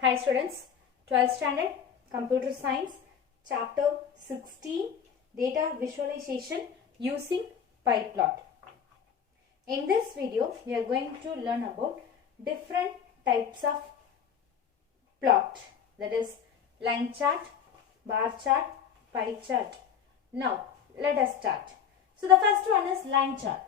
Hi students, 12th standard computer science chapter 16 data visualization using pyplot. In this video we are going to learn about different types of plot, that is line chart, bar chart, pie chart. Now let us start. So the first one is line chart.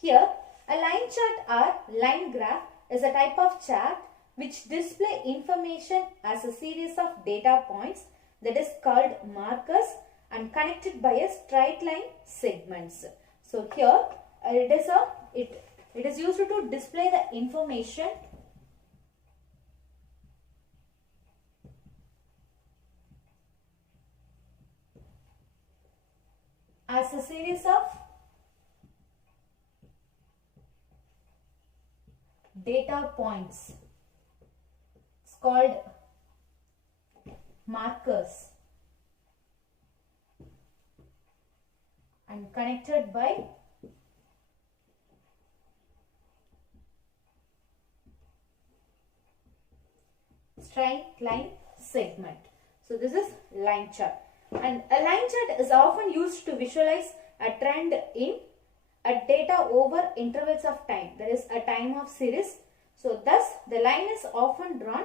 Here, a line chart or line graph is a type of chart which display information as a series of data points that is called markers and connected by a straight line segments. So here it is used to display the information as a series of data points. It's called markers and connected by straight line segment. So this is line chart, and a line chart is often used to visualize a trend in a data over intervals of time, that is a time of series. So thus the line is often drawn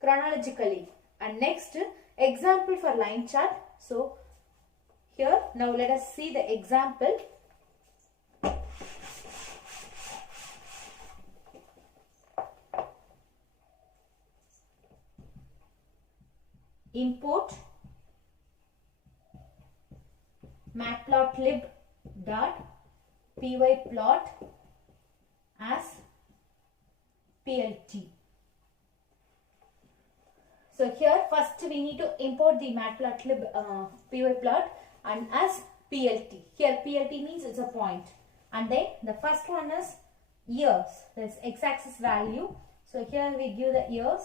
chronologically. And next, example for line chart. So here now let us see the example. Import matplotlib dot pyplot as PLT. So here first we need to import the matplotlib pyplot and as PLT. Here PLT means it's a point, and then the first one is years. This x-axis value. So here we give the years,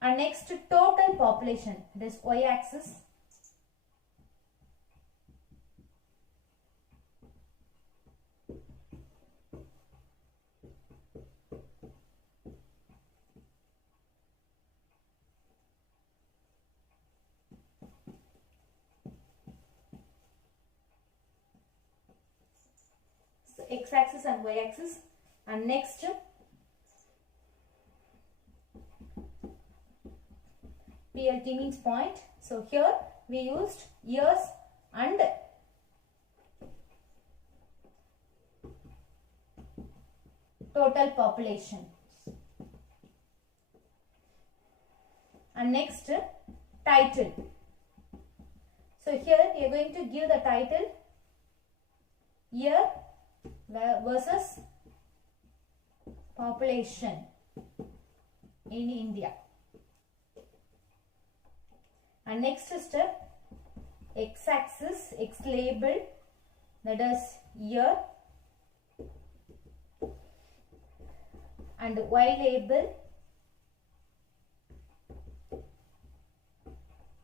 and next total population, this y-axis. So x-axis and y-axis, and next PLT means point. So here we used years and total population. And next title. So here we are going to give the title year versus population in India. And next step, x-axis, x label, that is year, and y label,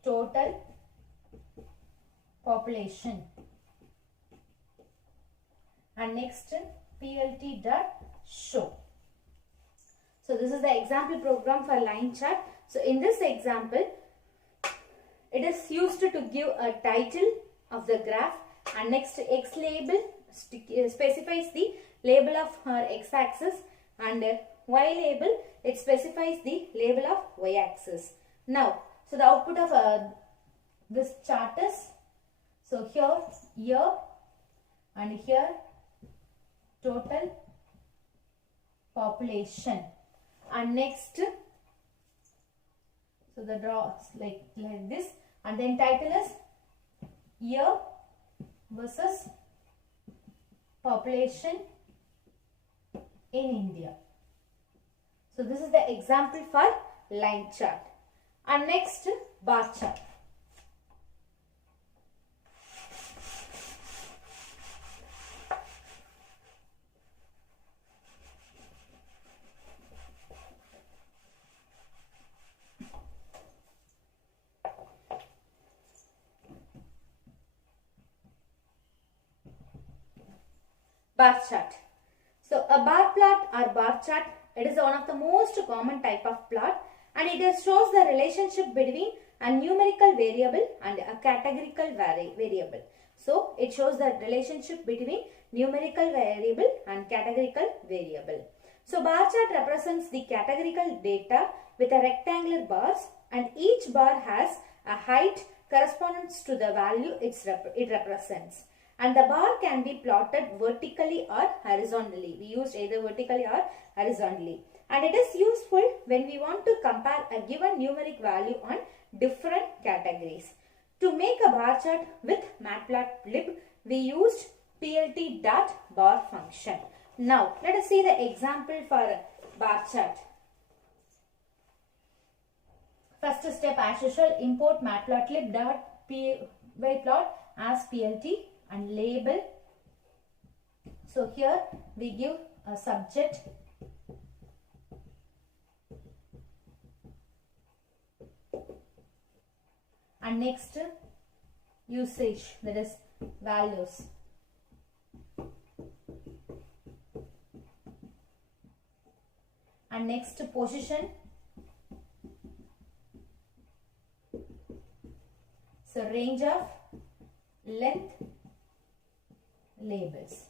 total population. And next PLT dot show. So this is the example program for line chart. So in this example, it is used to give a title of the graph, and next x label specifies the label of our x-axis, and y label it specifies the label of y-axis. Now, so the output of this chart is, so here year and here total population, and next so the draw like this, and then title is year versus population in India. So this is the example for line chart. And next bar chart. bar chart. So a bar plot or bar chart, it is one of the most common type of plot, and it shows the relationship between a numerical variable and a categorical variable. So it shows the relationship between numerical variable and categorical variable. So bar chart represents the categorical data with a rectangular bars, and each bar has a height corresponding to the value it represents. And the bar can be plotted vertically or horizontally. We use either vertically or horizontally. And it is useful when we want to compare a given numeric value on different categories. To make a bar chart with matplotlib, we used plt.bar function. Now, let us see the example for a bar chart. First step, as usual, import matplotlib.pyplot as plt and label. So here we give a subject, and next usage, that is values. And next position. So range of length, labels.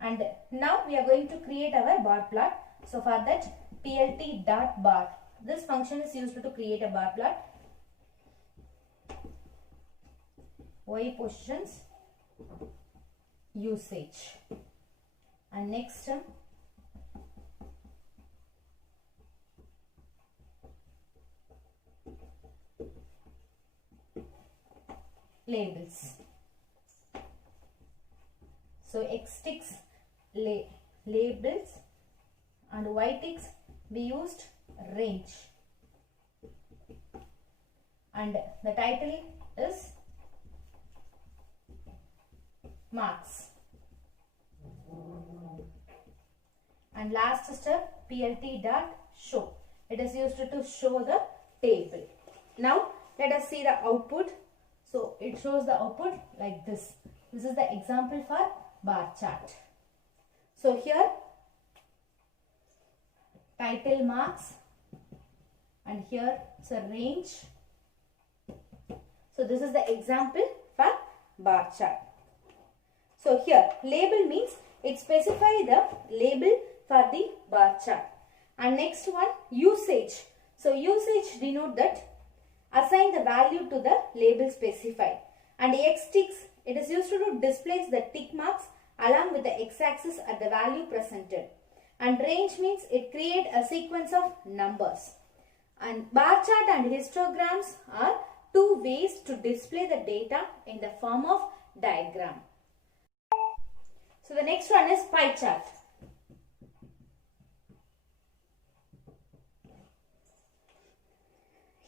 And now we are going to create our bar plot. So for that, plt.bar. This function is used to create a bar plot. Y positions, usage. And next, labels. So X ticks labels, and Y ticks we used range, and the title is marks. And last step, plt.show. It is used to show the table. Now let us see the output. So it shows the output like this. This is the example for bar chart. So here title marks, and here it's a range. So this is the example for bar chart. So here label means it specifies the label for the bar chart. And next one, usage. So usage denote that assign the value to the label specified. And X ticks, it is used to display the tick marks along with the x-axis at the value presented. And range means it creates a sequence of numbers. And bar chart and histograms are two ways to display the data in the form of diagram. So the next one is pie chart.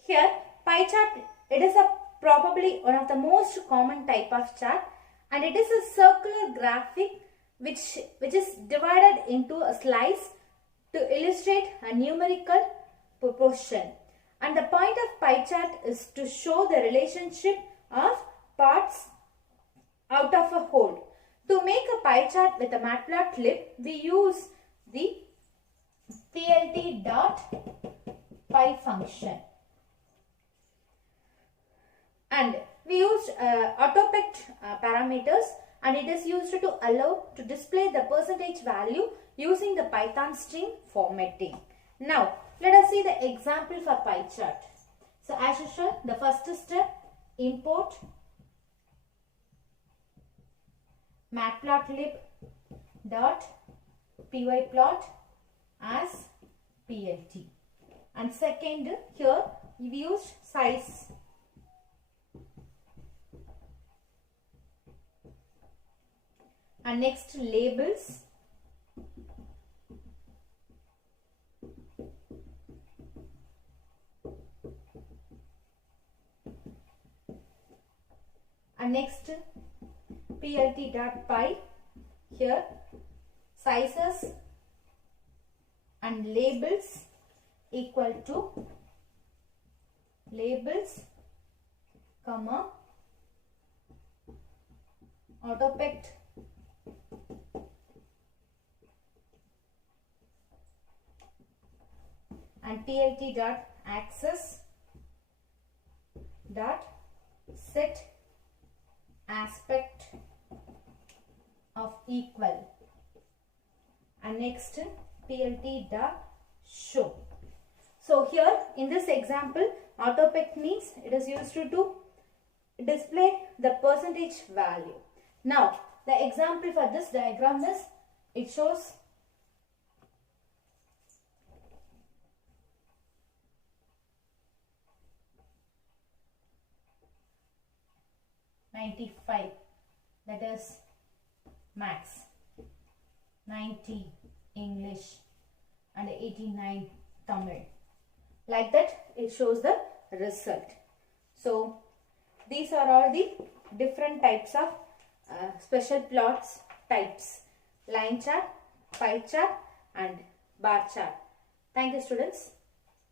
Here pie chart, it is probably one of the most common type of chart, and it is a circular graphic which is divided into a slice to illustrate a numerical proportion. And the point of pie chart is to show the relationship of parts out of a whole. To make a pie chart with a matplotlib, we use the plt.pie function. And we used autopict parameters, and it is used to allow to display the percentage value using the Python string formatting. Now, let us see the example for pie chart. So, as usual, the first step, import matplotlib.pyplot as plt. And second, here we used size. And next, labels. And next, plt.py. Here sizes and labels equal to labels, comma, autopict and plt dot access dot set aspect of equal, and next plt dot show. So here in this example, autopic means it is used to display the percentage value. Now the example for this diagram is, it shows $95, that is maths, 90 English, and 89 Tamil. Like that it shows the result. So these are all the different types of special plots types: line chart, pie chart and bar chart. Thank you, students.